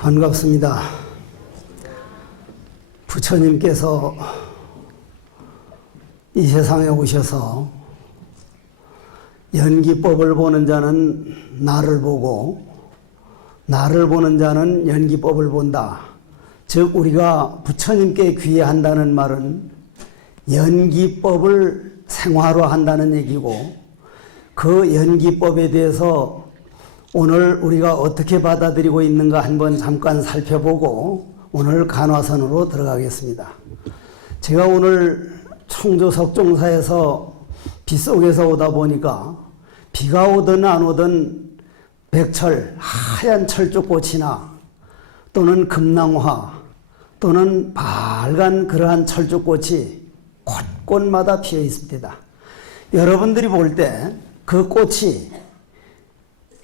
반갑습니다. 부처님께서 이 세상에 오셔서 연기법을 보는 자는 나를 보고 나를 보는 자는 연기법을 본다. 즉 우리가 부처님께 귀의한다는 말은 연기법을 생활화한다는 얘기고, 그 연기법에 대해서 오늘 우리가 어떻게 받아들이고 있는가 한번 잠깐 살펴보고 오늘 간화선으로 들어가겠습니다. 제가 오늘 청주 석종사에서 빗속에서 오다 보니까 비가 오든 안 오든 백철, 하얀 철쭉꽃이나 또는 금낭화 또는 빨간 그러한 철쭉꽃이 곳곳마다 피어 있습니다. 여러분들이 볼 때 그 꽃이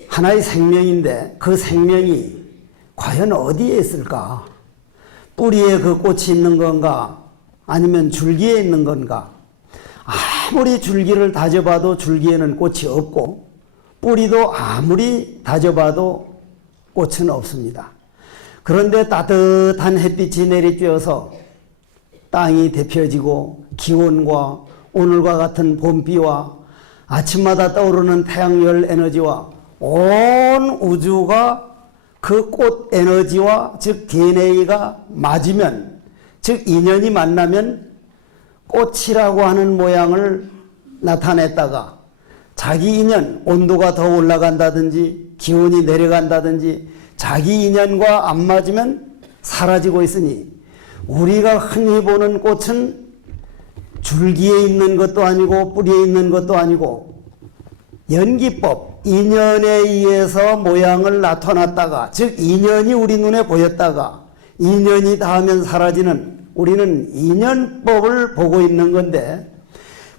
하나의 생명인데 그 생명이 과연 어디에 있을까? 뿌리에 그 꽃이 있는 건가? 아니면 줄기에 있는 건가? 아무리 줄기를 다져봐도 줄기에는 꽃이 없고, 뿌리도 아무리 다져봐도 꽃은 없습니다. 그런데 따뜻한 햇빛이 내리쬐어서 땅이 데펴지고 기온과 오늘과 같은 봄비와 아침마다 떠오르는 태양열 에너지와 온 우주가 그 꽃 에너지와 즉 DNA가 맞으면, 즉 인연이 만나면 꽃이라고 하는 모양을 나타냈다가 자기 인연, 온도가 더 올라간다든지 기온이 내려간다든지 자기 인연과 안 맞으면 사라지고 있으니, 우리가 흔히 보는 꽃은 줄기에 있는 것도 아니고 뿌리에 있는 것도 아니고 연기법, 인연에 의해서 모양을 나타났다가, 즉 인연이 우리 눈에 보였다가 인연이 닿으면 사라지는, 우리는 인연법을 보고 있는 건데,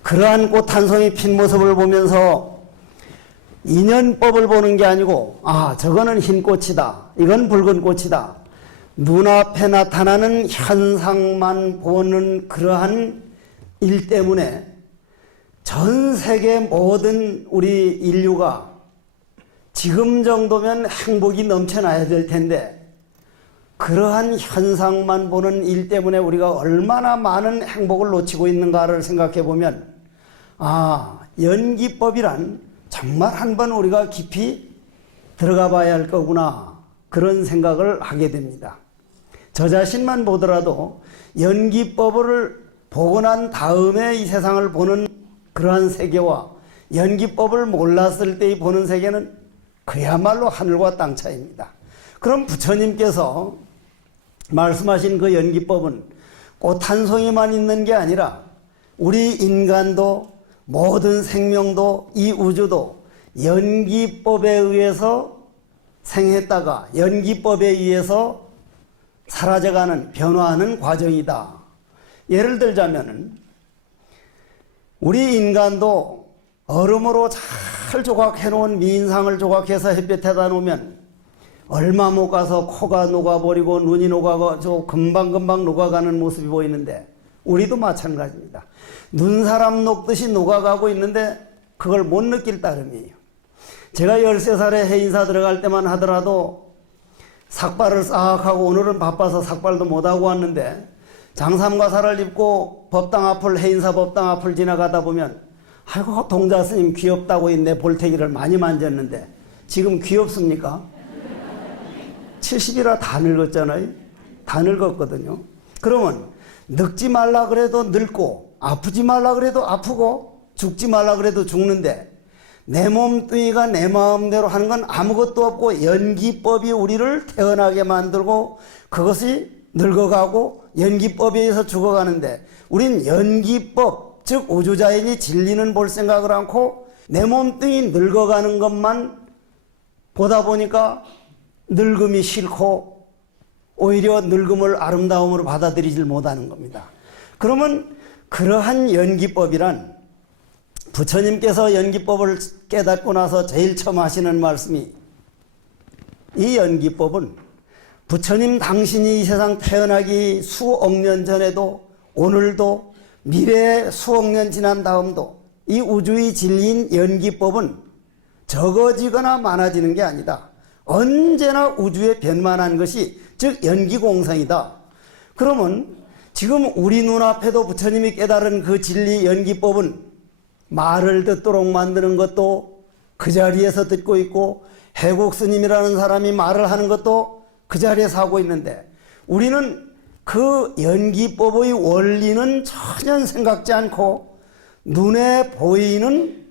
그러한 꽃 한 송이 핀 모습을 보면서 인연법을 보는 게 아니고, 저거는 흰 꽃이다, 이건 붉은 꽃이다, 눈앞에 나타나는 현상만 보는 그러한 일 때문에 전 세계 모든 우리 인류가 지금 정도면 행복이 넘쳐나야 될 텐데, 그러한 현상만 보는 일 때문에 우리가 얼마나 많은 행복을 놓치고 있는가를 생각해 보면, 연기법이란 정말 한번 우리가 깊이 들어가 봐야 할 거구나, 그런 생각을 하게 됩니다. 저 자신만 보더라도 연기법을 보고 난 다음에 이 세상을 보는 그러한 세계와 연기법을 몰랐을 때의 보는 세계는 그야말로 하늘과 땅 차이입니다. 그럼 부처님께서 말씀하신 그 연기법은 꽃 한 송이만 있는 게 아니라 우리 인간도 모든 생명도 이 우주도 연기법에 의해서 생했다가 연기법에 의해서 사라져가는, 변화하는 과정이다. 예를 들자면은 우리 인간도 얼음으로 잘 조각해 놓은 미인상을 조각해서 햇볕에다 놓으면 얼마 못 가서 코가 녹아버리고 눈이 녹아가지고 금방금방 녹아가는 모습이 보이는데, 우리도 마찬가지입니다. 눈사람 녹듯이 녹아가고 있는데 그걸 못 느낄 따름이에요. 제가 13살에 해인사 들어갈 때만 하더라도 삭발을 싹 하고, 오늘은 바빠서 삭발도 못하고 왔는데 장삼과사를 입고 법당 앞을, 해인사 법당 앞을 지나가다 보면 아이고 동자 스님 귀엽다고 내 볼태기를 많이 만졌는데 지금 귀엽습니까? 70이라 다 늙었잖아요. 다 늙었거든요. 그러면 늙지 말라 그래도 늙고, 아프지 말라 그래도 아프고, 죽지 말라 그래도 죽는데, 내 몸뚱이가 내 마음대로 하는 건 아무것도 없고 연기법이 우리를 태어나게 만들고 그것이 늙어가고 연기법에 의해서 죽어가는데, 우린 연기법, 즉 우주자연이 진리는 볼 생각을 않고 내 몸뚱이 늙어가는 것만 보다 보니까 늙음이 싫고 오히려 늙음을 아름다움으로 받아들이질 못하는 겁니다. 그러면 그러한 연기법이란, 부처님께서 연기법을 깨닫고 나서 제일 처음 하시는 말씀이, 이 연기법은 부처님 당신이 이 세상 태어나기 수억 년 전에도 오늘도 미래에 수억 년 지난 다음도 이 우주의 진리인 연기법은 적어지거나 많아지는 게 아니다. 언제나 우주에 변만한 것이 즉 연기공성이다. 그러면 지금 우리 눈앞에도 부처님이 깨달은 그 진리 연기법은 말을 듣도록 만드는 것도 그 자리에서 듣고 있고, 해국 스님이라는 사람이 말을 하는 것도 그 자리에서 하고 있는데, 우리는 그 연기법의 원리는 전혀 생각지 않고 눈에 보이는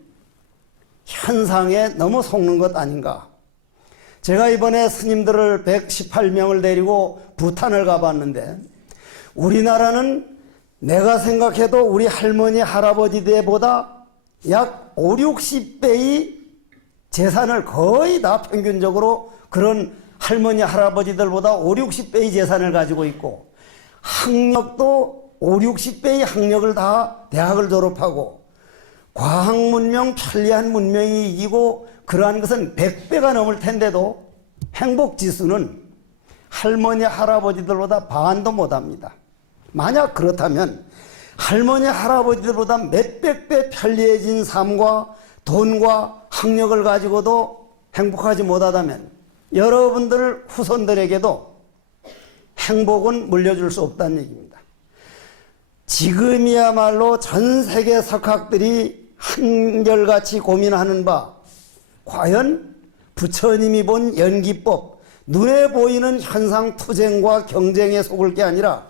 현상에 너무 속는 것 아닌가. 제가 이번에 스님들을 118명을 데리고 부탄을 가봤는데, 우리나라는 내가 생각해도 우리 할머니 할아버지 때보다 약 5, 60배의 재산을 거의 다 평균적으로 그런 할머니 할아버지들보다 5, 60배의 재산을 가지고 있고, 학력도 5, 60배의 학력을 다 대학을 졸업하고, 과학 문명, 편리한 문명이 이기고, 그러한 것은 100배가 넘을 텐데도 행복 지수는 할머니 할아버지들보다 반도 못합니다. 만약 그렇다면 할머니 할아버지들보다 몇백 배 편리해진 삶과 돈과 학력을 가지고도 행복하지 못하다면 여러분들 후손들에게도 행복은 물려줄 수 없다는 얘기입니다. 지금이야말로 전 세계 석학들이 한결같이 고민하는 바, 과연 부처님이 본 연기법, 눈에 보이는 현상 투쟁과 경쟁에 속을 게 아니라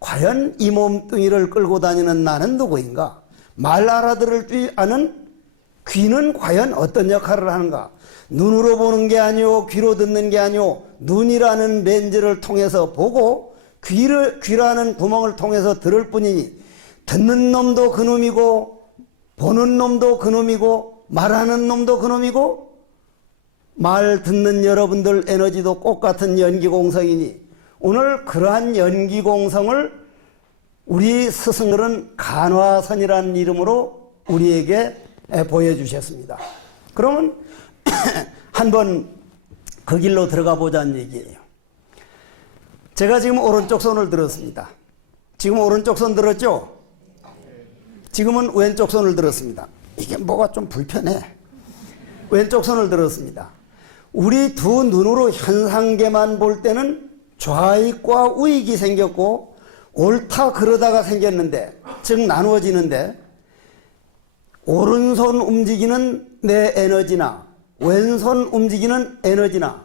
과연 이 몸뚱이를 끌고 다니는 나는 누구인가? 말 알아들을 줄 아는 귀는 과연 어떤 역할을 하는가? 눈으로 보는 게 아니오, 귀로 듣는 게 아니오, 눈이라는 렌즈를 통해서 보고 귀라는 구멍을 통해서 들을 뿐이니, 듣는 놈도 그놈이고 보는 놈도 그놈이고 말하는 놈도 그놈이고, 말 듣는 여러분들 에너지도 똑같은 연기공성이니, 오늘 그러한 연기공성을 우리 스승들은 간화선이라는 이름으로 우리에게 보여주셨습니다. 그러면 한번 그 길로 들어가 보자는 얘기예요. 제가 지금 오른쪽 손을 들었습니다. 지금 오른쪽 손 들었죠? 지금은 왼쪽 손을 들었습니다. 이게 뭐가 좀 불편해. 왼쪽 손을 들었습니다. 우리 두 눈으로 현상계만 볼 때는 좌익과 우익이 생겼고 옳다 그러다가 생겼는데, 즉 나누어지는데, 오른손 움직이는 내 에너지나 왼손 움직이는 에너지나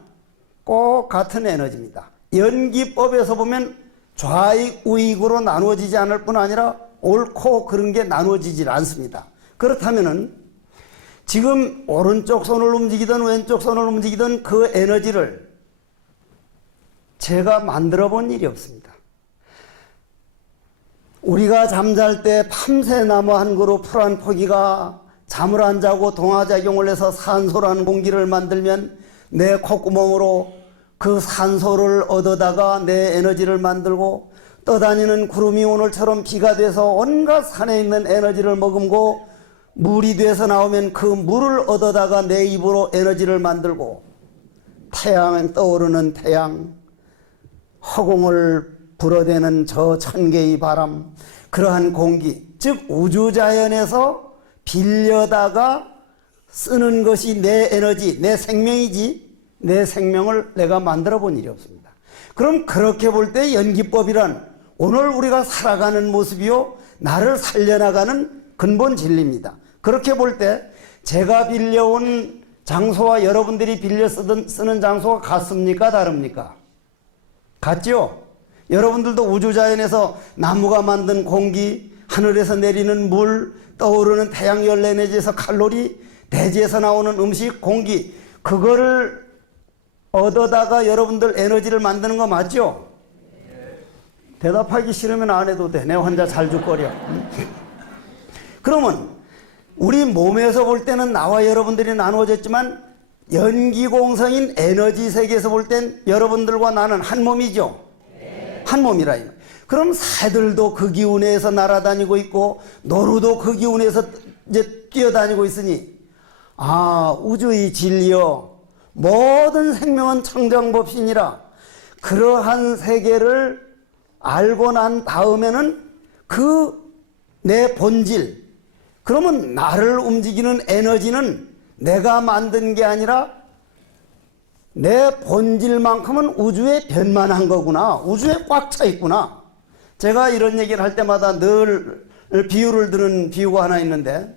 꼭 같은 에너지입니다. 연기법에서 보면 좌익 우익으로 나누어지지 않을 뿐 아니라 옳고 그런 게 나누어지질 않습니다. 그렇다면은 지금 오른쪽 손을 움직이든 왼쪽 손을 움직이든 그 에너지를 제가 만들어 본 일이 없습니다. 우리가 잠잘 때 밤새 나무 한 그루 풀 한 포기가 잠을 안 자고 동화작용을 해서 산소라는 공기를 만들면 내 콧구멍으로 그 산소를 얻어다가 내 에너지를 만들고, 떠다니는 구름이 오늘처럼 비가 돼서 온갖 산에 있는 에너지를 머금고 물이 돼서 나오면 그 물을 얻어다가 내 입으로 에너지를 만들고, 태양 떠오르는 태양, 허공을 불어대는 저 천개의 바람, 그러한 공기, 즉 우주자연에서 빌려다가 쓰는 것이 내 에너지, 내 생명이지, 내 생명을 내가 만들어 본 일이 없습니다. 그럼 그렇게 볼 때 연기법이란 오늘 우리가 살아가는 모습이요, 나를 살려나가는 근본 진리입니다. 그렇게 볼 때 제가 빌려온 장소와 여러분들이 빌려 쓰는 장소가 같습니까? 다릅니까? 같죠? 여러분들도 우주자연에서 나무가 만든 공기, 하늘에서 내리는 물, 떠오르는 태양 열내 에너지에서 칼로리, 대지에서 나오는 음식, 공기, 그거를 얻어다가 여러분들 에너지를 만드는 거 맞죠? 대답하기 싫으면 안 해도 돼. 내 혼자 잘죽거려. 그러면 우리 몸에서 볼 때는 나와 여러분들이 나누어졌지만 연기공성인 에너지 세계에서 볼 땐 여러분들과 나는 한 몸이죠? 한 몸이라. 그럼 새들도 그 기운에서 날아다니고 있고 노루도 그 기운에서 이제 뛰어다니고 있으니, 아, 우주의 진리여, 모든 생명은 청정법신이라, 그러한 세계를 알고 난 다음에는 그 내 본질, 그러면 나를 움직이는 에너지는 내가 만든 게 아니라 내 본질만큼은 우주에 변만한 거구나. 우주에 꽉 차 있구나. 제가 이런 얘기를 할 때마다 늘 비유를 드는 비유가 하나 있는데,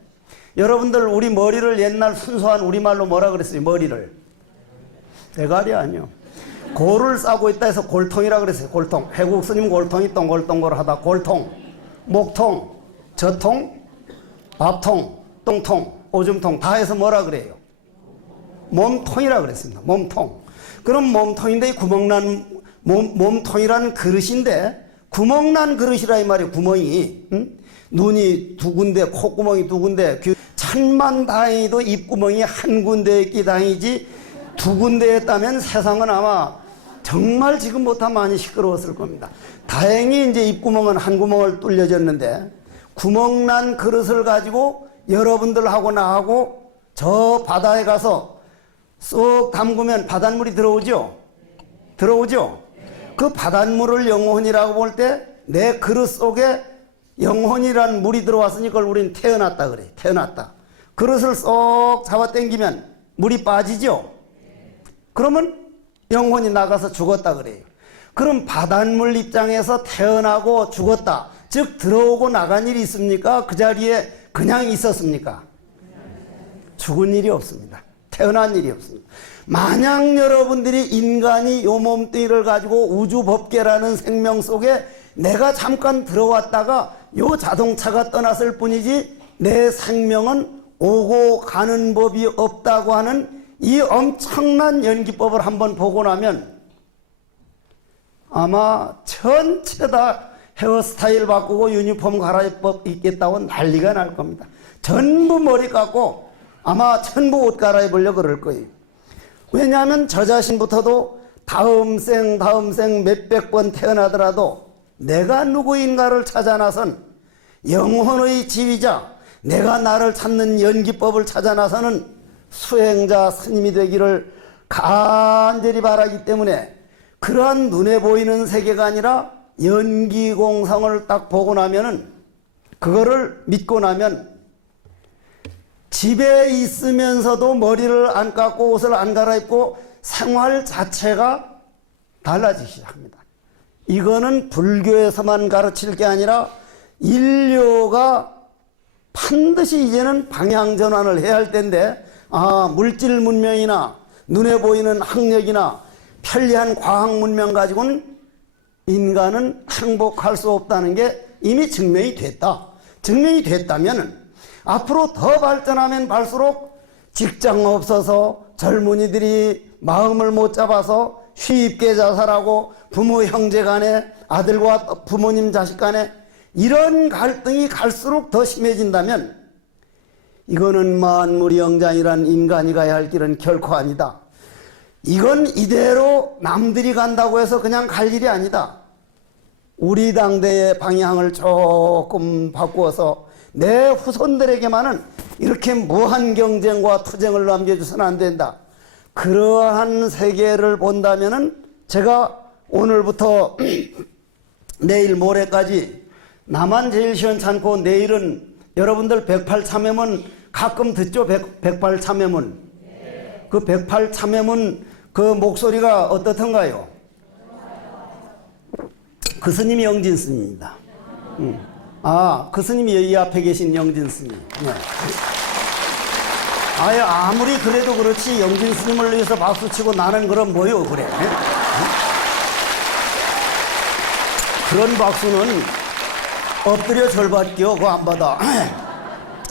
여러분들 우리 머리를 옛날 순수한 우리말로 뭐라 그랬어요? 머리를. 대가리 아니요. 골을 싸고 있다 해서 골통이라 그랬어요. 골통. 해국 스님 골통이 동글동글하다. 골통. 목통, 젖통, 밥통, 똥통, 오줌통 다 해서 뭐라 그래요? 몸통이라 그랬습니다. 몸통. 그럼 몸통인데 구멍난 몸통이라는 그릇인데, 구멍난 그릇이라 이 말이에요. 구멍이. 응? 눈이 두 군데, 콧구멍이 두 군데, 천만 다행히도 입구멍이 한 군데 있기 다행이지, 두 군데 했다면 세상은 아마 정말 지금보다 많이 시끄러웠을 겁니다. 다행히 이제 입구멍은 한 구멍을 뚫려졌는데, 구멍난 그릇을 가지고 여러분들하고 나하고 저 바다에 가서 쏙 담그면 바닷물이 들어오죠? 들어오죠? 그 바닷물을 영혼이라고 볼 때 내 그릇 속에 영혼이란 물이 들어왔으니 그걸 우리는 태어났다 그래. 태어났다. 그릇을 쏙 잡아 당기면 물이 빠지죠? 그러면 영혼이 나가서 죽었다 그래요. 그럼 바닷물 입장에서 태어나고 죽었다, 즉 들어오고 나간 일이 있습니까? 그 자리에 그냥 있었습니까? 죽은 일이 없습니다. 태어난 일이 없습니다. 만약 여러분들이 인간이 요 몸뚱이를 가지고 우주법계라는 생명 속에 내가 잠깐 들어왔다가 요 자동차가 떠났을 뿐이지 내 생명은 오고 가는 법이 없다고 하는 이 엄청난 연기법을 한번 보고 나면 아마 전체 다 헤어스타일 바꾸고 유니폼 갈아입고 있겠다고 난리가 날 겁니다. 전부 머리 깎고 아마 전부 옷 갈아입으려고 그럴 거예요. 왜냐하면 저 자신부터도 다음 생 몇백 번 태어나더라도 내가 누구인가를 찾아 나선 영혼의 지휘자, 내가 나를 찾는 연기법을 찾아 나서는 수행자 스님이 되기를 간절히 바라기 때문에, 그러한 눈에 보이는 세계가 아니라 연기공성을 딱 보고 나면은, 그거를 믿고 나면 집에 있으면서도 머리를 안 깎고 옷을 안 갈아입고 생활 자체가 달라지기 시작합니다. 이거는 불교에서만 가르칠 게 아니라 인류가 반드시 이제는 방향 전환을 해야 할 텐데, 물질 문명이나 눈에 보이는 학력이나 편리한 과학 문명 가지고는 인간은 행복할 수 없다는 게 이미 증명이 됐다. 증명이 됐다면 앞으로 더 발전하면 갈수록 직장 없어서 젊은이들이 마음을 못 잡아서 쉽게 자살하고, 부모 형제 간에, 아들과 부모님 자식 간에 이런 갈등이 갈수록 더 심해진다면 이거는 만물이 영장이란 인간이 가야 할 길은 결코 아니다. 이건 이대로 남들이 간다고 해서 그냥 갈 일이 아니다. 우리 당대의 방향을 조금 바꾸어서 내 후손들에게만은 이렇게 무한 경쟁과 투쟁을 남겨줘서는 안 된다. 그러한 세계를 본다면은 제가 오늘부터 내일 모레까지 나만 제일 시원찮고, 내일은 여러분들 108참여문 가끔 듣죠? 108참여문. 그 108참여문 그 목소리가 어떻던가요? 그 스님이 영진 스님입니다. 그 스님이 이 앞에 계신 영진 스님. 네. 아무리 그래도 그렇지 영진 스님을 위해서 박수치고 나는 그럼 뭐요 그래. 그런 박수는 엎드려 절받기요. 그거 안 받아.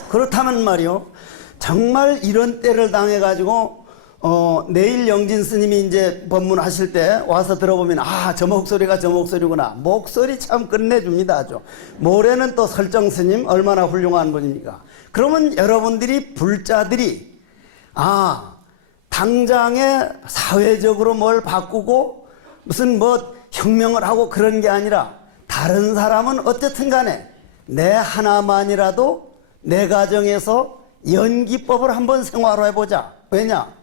그렇다면 말이요, 정말 이런 때를 당해가지고 내일 영진 스님이 이제 법문하실 때 와서 들어보면 저 목소리가 저 목소리구나. 목소리 참 끝내줍니다. 아주. 모레는 또 설정 스님 얼마나 훌륭한 분입니까? 그러면 여러분들이 불자들이 당장에 사회적으로 뭘 바꾸고 무슨 뭐 혁명을 하고 그런 게 아니라, 다른 사람은 어쨌든 간에 내 하나만이라도 내 가정에서 연기법을 한번 생활해보자. 왜냐?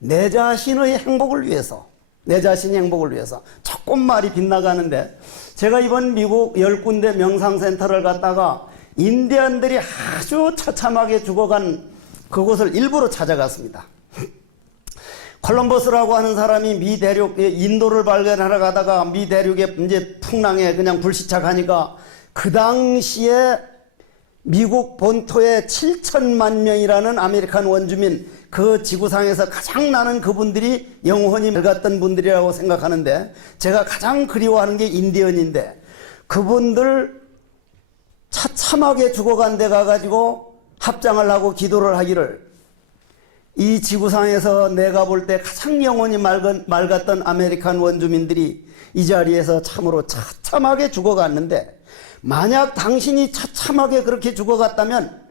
내 자신의 행복을 위해서, 내 자신의 행복을 위해서. 조금 말이 빗나가는데, 제가 이번 미국 10군데 명상센터를 갔다가 인디안들이 아주 처참하게 죽어간 그곳을 일부러 찾아갔습니다. 콜럼버스라고 하는 사람이 미 대륙, 인도를 발견하러 가다가 미 대륙에 이제 풍랑에 그냥 불시착하니까 그 당시에 미국 본토에 7천만 명이라는 아메리칸 원주민, 그 지구상에서 가장 나는 그분들이 영혼이 맑았던 분들이라고 생각하는데, 제가 가장 그리워하는 게 인디언인데, 그분들 처참하게 죽어간 데 가가지고 합장을 하고 기도를 하기를, 이 지구상에서 내가 볼 때 가장 영혼이 맑았던 아메리칸 원주민들이 이 자리에서 참으로 처참하게 죽어갔는데, 만약 당신이 처참하게 그렇게 죽어갔다면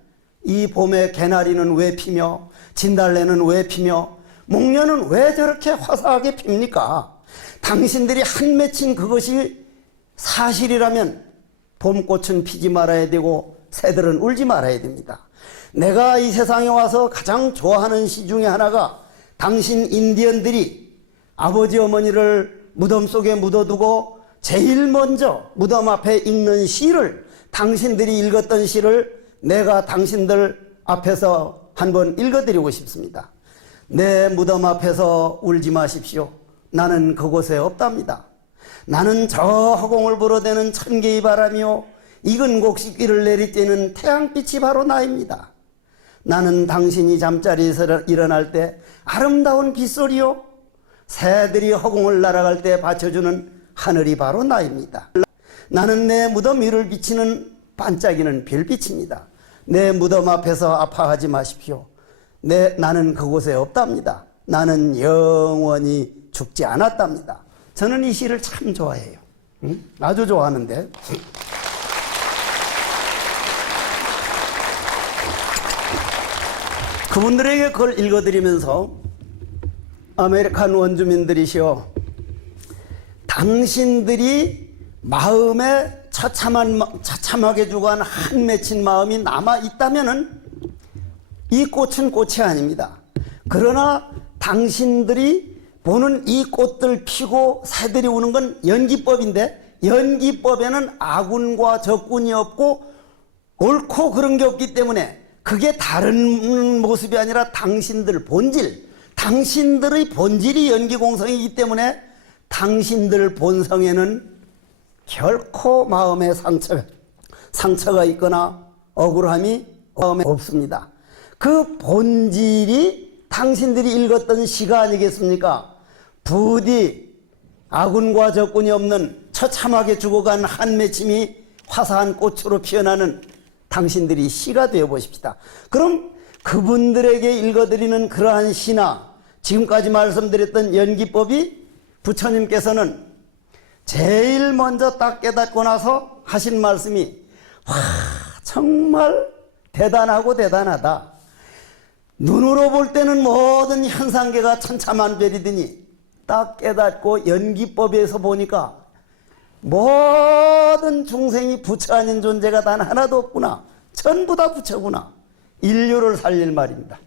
이 봄에 개나리는 왜 피며 진달래는 왜 피며 목련은 왜 저렇게 화사하게 핍니까? 당신들이 한 맺힌 그것이 사실이라면 봄꽃은 피지 말아야 되고 새들은 울지 말아야 됩니다. 내가 이 세상에 와서 가장 좋아하는 시 중에 하나가, 당신 인디언들이 아버지 어머니를 무덤 속에 묻어두고 제일 먼저 무덤 앞에 읽는 시를, 당신들이 읽었던 시를 내가 당신들 앞에서 한번 읽어드리고 싶습니다. 내 무덤 앞에서 울지 마십시오. 나는 그곳에 없답니다. 나는 저 허공을 불어대는 천개의 바람이요 익은 곡식비를 내리쬐는 태양빛이 바로 나입니다. 나는 당신이 잠자리에서 일어날 때 아름다운 빗소리요 새들이 허공을 날아갈 때 받쳐주는 하늘이 바로 나입니다. 나는 내 무덤 위를 비치는 반짝이는 별빛입니다. 내 무덤 앞에서 아파하지 마십시오. 나는 그곳에 없답니다. 나는 영원히 죽지 않았답니다. 저는 이 시를 참 좋아해요. 아주 좋아하는데, 그분들에게 그걸 읽어드리면서, 아메리칸 원주민들이시여, 당신들이 마음에 처참하게 죽어간 한 맺힌 마음이 남아 있다면은 이 꽃은 꽃이 아닙니다. 그러나 당신들이 보는 이 꽃들 피고 새들이 우는 건 연기법인데, 연기법에는 아군과 적군이 없고 옳고 그런 게 없기 때문에 그게 다른 모습이 아니라 당신들 본질, 당신들의 본질이 연기공성이기 때문에 당신들 본성에는 결코 마음에 상처가 있거나 억울함이 마음에 없습니다. 그 본질이 당신들이 읽었던 시가 아니겠습니까? 부디 아군과 적군이 없는 처참하게 죽어간 한 맺힘이 화사한 꽃으로 피어나는 당신들이 시가 되어 보십시다. 그럼 그분들에게 읽어드리는 그러한 시나 지금까지 말씀드렸던 연기법이 부처님께서는 제일 먼저 딱 깨닫고 나서 하신 말씀이, 와, 정말 대단하고 대단하다. 눈으로 볼 때는 모든 현상계가 천차만별이더니 딱 깨닫고 연기법에서 보니까 모든 중생이 부처 아닌 존재가 단 하나도 없구나. 전부 다 부처구나. 인류를 살릴 말입니다.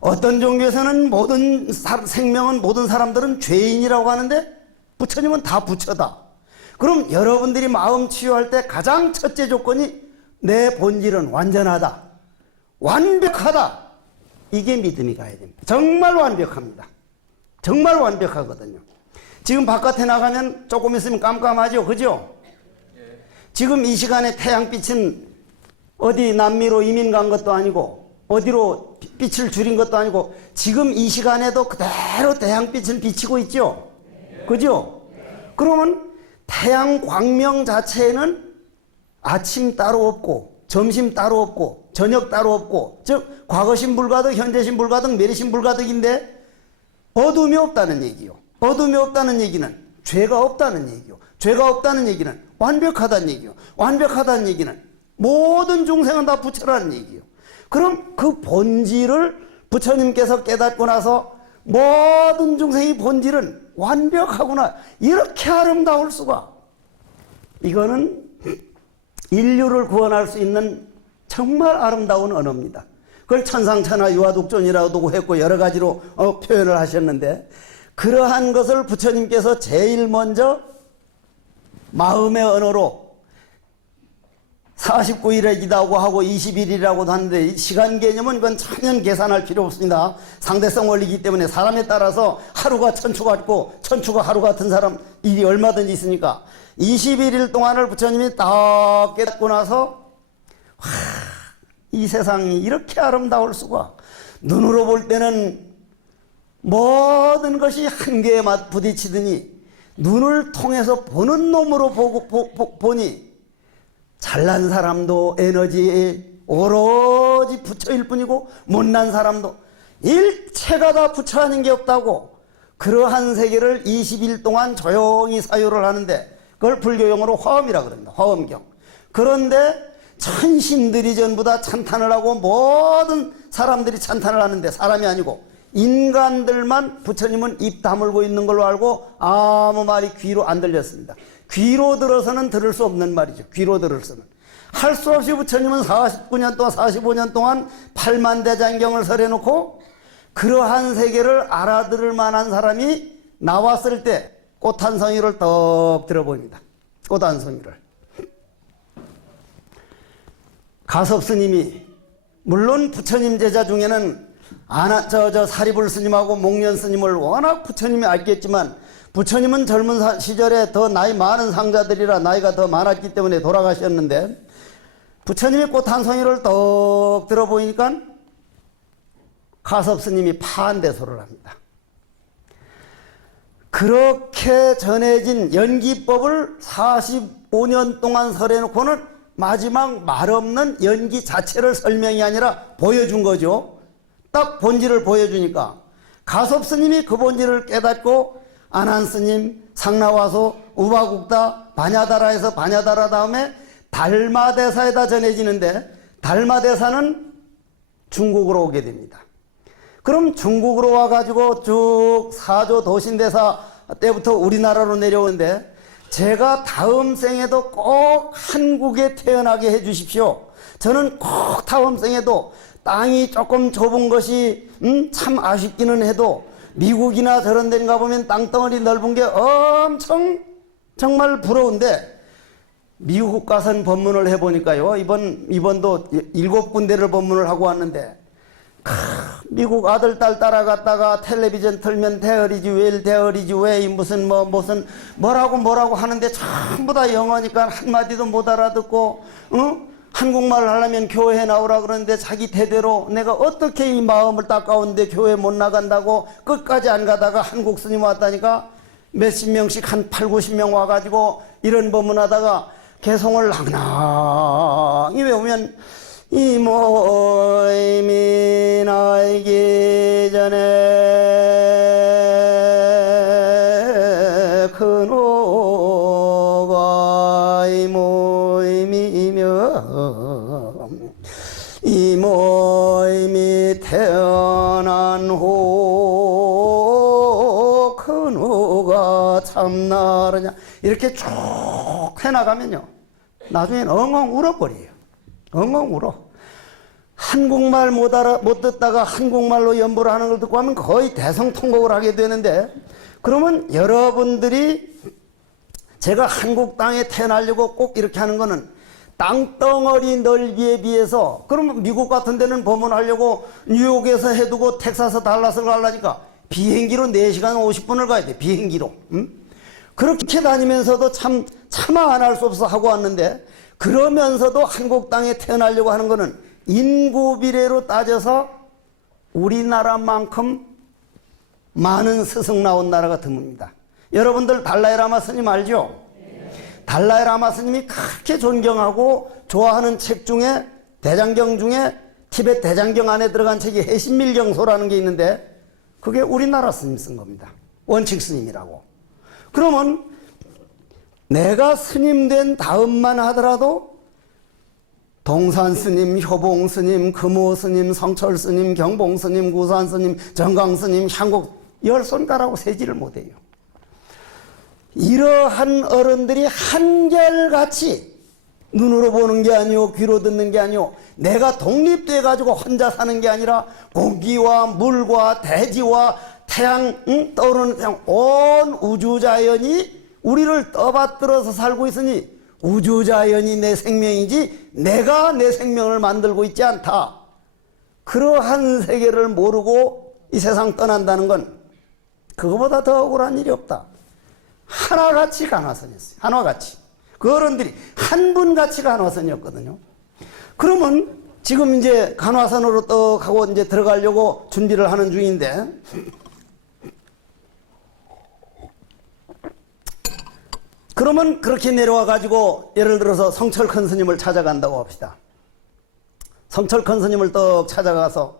어떤 종교에서는 모든 생명은, 모든 사람들은 죄인이라고 하는데 부처님은 다 부처다. 그럼 여러분들이 마음 치유할 때 가장 첫째 조건이 내 본질은 완전하다, 완벽하다. 이게 믿음이 가야 됩니다. 정말 완벽합니다. 정말 완벽하거든요. 지금 바깥에 나가면 조금 있으면 깜깜하죠, 그죠? 지금 이 시간에 태양빛은 어디 남미로 이민 간 것도 아니고 어디로 빛을 줄인 것도 아니고 지금 이 시간에도 그대로 태양빛을 비치고 있죠, 그죠? 그러면 태양 광명 자체에는 아침 따로 없고 점심 따로 없고 저녁 따로 없고, 즉 과거신 불가득, 현재신 불가득, 미래신 불가득인데 어둠이 없다는 얘기요. 어둠이 없다는 얘기는 죄가 없다는 얘기요. 죄가 없다는 얘기는 완벽하다는 얘기요. 완벽하다는 얘기는 모든 중생은 다 부처라는 얘기요. 그럼 그 본질을 부처님께서 깨닫고 나서 모든 중생의 본질은 완벽하구나, 이렇게 아름다울 수가, 이거는 인류를 구원할 수 있는 정말 아름다운 언어입니다. 그걸 천상천하 유아독존이라고도 했고 여러 가지로 표현을 하셨는데, 그러한 것을 부처님께서 제일 먼저 마음의 언어로 49일이라고 하고 20일이라고도 하는데 시간 개념은 이건 전혀 계산할 필요 없습니다. 상대성 원리이기 때문에 사람에 따라서 하루가 천추 같고 천추가 하루 같은 사람 일이 얼마든지 있으니까 21일 동안을 부처님이 딱 깨닫고 나서 이 세상이 이렇게 아름다울 수가, 눈으로 볼 때는 모든 것이 한계에 맞 부딪히더니 눈을 통해서 보는 놈으로 보니 잘난 사람도 에너지에 오로지 부처일 뿐이고 못난 사람도 일체가 다 부처 아닌 게 없다고, 그러한 세계를 20일 동안 조용히 사유를 하는데 그걸 불교용어로 화엄이라 그럽니다. 화엄경. 그런데 천신들이 전부 다 찬탄을 하고 모든 사람들이 찬탄을 하는데 사람이 아니고 인간들만 부처님은 입 다물고 있는 걸로 알고 아무 말이 귀로 안 들렸습니다. 귀로 들어서는 들을 수 없는 말이죠. 귀로 들어서는. 할 수 없이 부처님은 49년 동안 45년 동안 8만 대장경을 설해놓고 그러한 세계를 알아들을 만한 사람이 나왔을 때 꽃 한 송이를 떡 들어봅니다. 꽃 한 송이를. 가섭 스님이, 물론 부처님 제자 중에는 사리불 스님하고 목련 스님을 워낙 부처님이 알겠지만 부처님은 젊은 시절에 더 나이 많은 상자들이라 나이가 더 많았기 때문에 돌아가셨는데 부처님이 꽃 한 송이를 떡 들어보니까 가섭 스님이 파한대소를 합니다. 그렇게 전해진 연기법을 45년 동안 설해놓고는 마지막 말없는 연기 자체를 설명이 아니라 보여준 거죠. 딱 본질을 보여주니까 가섭 스님이 그 본질을 깨닫고 안한 스님, 상나와서, 우바국다, 바냐다라에서 바냐다라 다음에 달마대사에다 전해지는데 달마대사는 중국으로 오게 됩니다. 그럼 중국으로 와가지고 쭉 사조 도신대사 때부터 우리나라로 내려오는데 제가 다음 생에도 꼭 한국에 태어나게 해 주십시오. 저는 꼭 다음 생에도 땅이 조금 좁은 것이 참 아쉽기는 해도 미국이나 저런 데 가보면 땅덩어리 넓은 게 엄청 정말 부러운데 미국 가선 법문을 해보니까요. 이번도 7군데를 법문을 하고 왔는데 미국 아들 딸 따라갔다가 텔레비전 틀면 대어리지 왜 무슨 뭐라고 하는데 전부 다 영어니까 한마디도 못 알아듣고 한국말을 하려면 교회에 나오라 그러는데 자기 대대로 내가 어떻게 이 마음을 닦아오는데 교회 못 나간다고 끝까지 안 가다가 한국 스님 왔다니까 몇십 명씩 한 8, 90명 와가지고 이런 법문하다가 개송을 낭낭히 외우면 이 모임이 나이기 전에 큰 오가 이 모임이며 이 모임이 태어난 후 큰 오가 참나르냐 이렇게 쭉 해나가면요 나중엔 엉엉 울어버려요. 엉엉 울어. 한국말 못 듣다가 한국말로 연보를 하는 걸 듣고 하면 거의 대성통곡을 하게 되는데 그러면 여러분들이 제가 한국 땅에 태어나려고 꼭 이렇게 하는 거는 땅덩어리 넓이에 비해서 그러면 미국 같은 데는 법문하려고 뉴욕에서 해두고 텍사스 달라스를 가려니까 비행기로 4시간 50분을 가야 돼. 비행기로. 그렇게 다니면서도 차마 안 할 수 없어 하고 왔는데 그러면서도 한국 땅에 태어나려고 하는 거는 인구 비례로 따져서 우리나라만큼 많은 스승 나온 나라가 드뭅니다. 여러분들 달라이라마 스님 알죠? 달라이라마 스님이 그렇게 존경하고 좋아하는 책 중에 대장경 중에 티베트 대장경 안에 들어간 책이 해신밀경소라는 게 있는데 그게 우리나라 스님 쓴 겁니다. 원칙 스님이라고. 그러면 내가 스님 된 다음만 하더라도 동산 스님, 효봉 스님, 금호 스님, 성철 스님, 경봉 스님, 구산 스님, 정강 스님, 향곡 10손가락으로 세지를 못해요. 이러한 어른들이 한결같이 눈으로 보는 게 아니오, 귀로 듣는 게 아니오, 내가 독립돼 가지고 혼자 사는 게 아니라 공기와 물과 대지와 태양 떠오르는 태양 온 우주자연이 우리를 떠받들어서 살고 있으니 우주자연이 내 생명이지 내가 내 생명을 만들고 있지 않다. 그러한 세계를 모르고 이 세상 떠난다는 건 그거보다 더 억울한 일이 없다. 하나같이 간화선이었어요. 하나같이. 그 어른들이 한 분같이 간화선이었거든요. 그러면 지금 이제 간화선으로 떡 하고 이제 들어가려고 준비를 하는 중인데, 그러면 그렇게 내려와 가지고 예를 들어서 성철 큰 스님을 찾아간다고 합시다. 성철 큰 스님을 떡 찾아가서,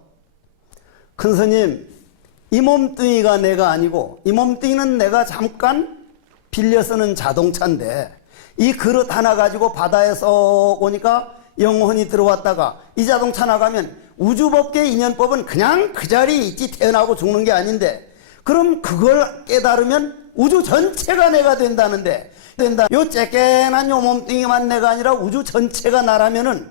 큰 스님, 이 몸뚱이가 내가 아니고 이 몸뚱이는 내가 잠깐 빌려 쓰는 자동차인데 이 그릇 하나 가지고 바다에서 오니까 영혼이 들어왔다가 이 자동차 나가면 우주법계 인연법은 그냥 그 자리에 있지 태어나고 죽는 게 아닌데, 그럼 그걸 깨달으면 우주 전체가 내가 된다는데, 요 쬐깨난 요 몸뚱이만 내가 아니라 우주 전체가 나라면은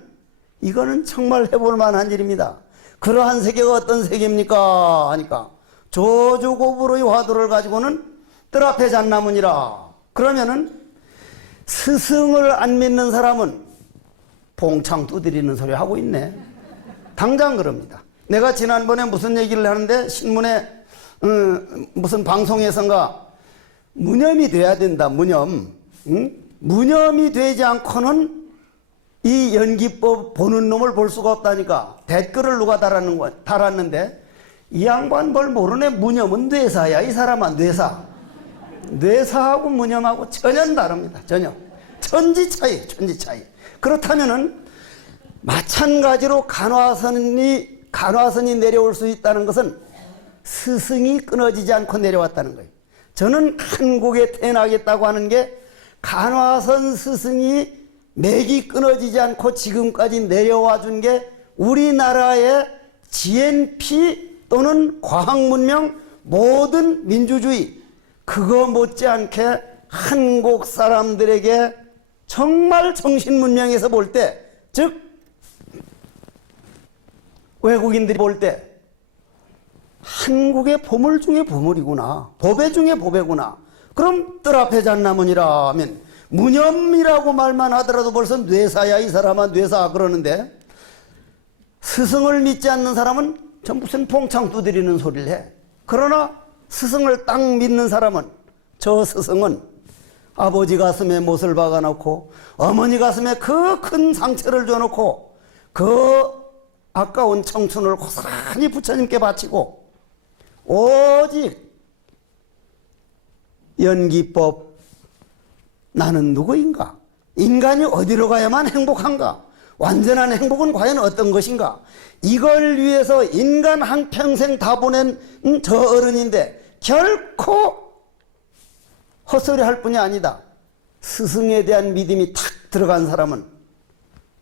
이거는 정말 해볼 만한 일입니다. 그러한 세계가 어떤 세계입니까? 하니까 조주고부로의 화두를 가지고는 뜰 앞에 잣나무니라. 그러면은 스승을 안 믿는 사람은 봉창 두드리는 소리 하고 있네. 당장 그럽니다. 내가 지난번에 무슨 얘기를 하는데 신문에 무슨 방송에선가 무념이 돼야 된다. 무념. 무념이 되지 않고는 이 연기법 보는 놈을 볼 수가 없다니까. 댓글을 누가 달았는데 이 양반 뭘 모르네. 무념은 뇌사야. 이 사람아 뇌사. 뇌사하고 무념하고 전혀 다릅니다. 전혀. 천지 차이, 천지 차이. 그렇다면은 마찬가지로 간화선이 내려올 수 있다는 것은 스승이 끊어지지 않고 내려왔다는 거예요. 저는 한국에 태어나겠다고 하는 게 간화선 스승이 맥이 끊어지지 않고 지금까지 내려와 준 게 우리나라의 GNP 또는 과학문명 모든 민주주의 그거 못지않게 한국 사람들에게 정말 정신문명에서 볼 때, 즉 외국인들이 볼 때 한국의 보물 중에 보물이구나, 보배 중에 보배구나. 그럼 뜰 앞에 잣나무니라 하면 무념이라고 말만 하더라도 벌써 뇌사야 이 사람아 뇌사 그러는데, 스승을 믿지 않는 사람은 저 무슨 봉창 두드리는 소리를 해. 그러나 스승을 딱 믿는 사람은 저 스승은 아버지 가슴에 못을 박아놓고 어머니 가슴에 그 큰 상처를 줘놓고 그 아까운 청춘을 고스란히 부처님께 바치고 오직 연기법, 나는 누구인가? 인간이 어디로 가야만 행복한가? 완전한 행복은 과연 어떤 것인가? 이걸 위해서 인간 한평생 다 보낸 저 어른인데 결코 헛소리 할 뿐이 아니다. 스승에 대한 믿음이 탁 들어간 사람은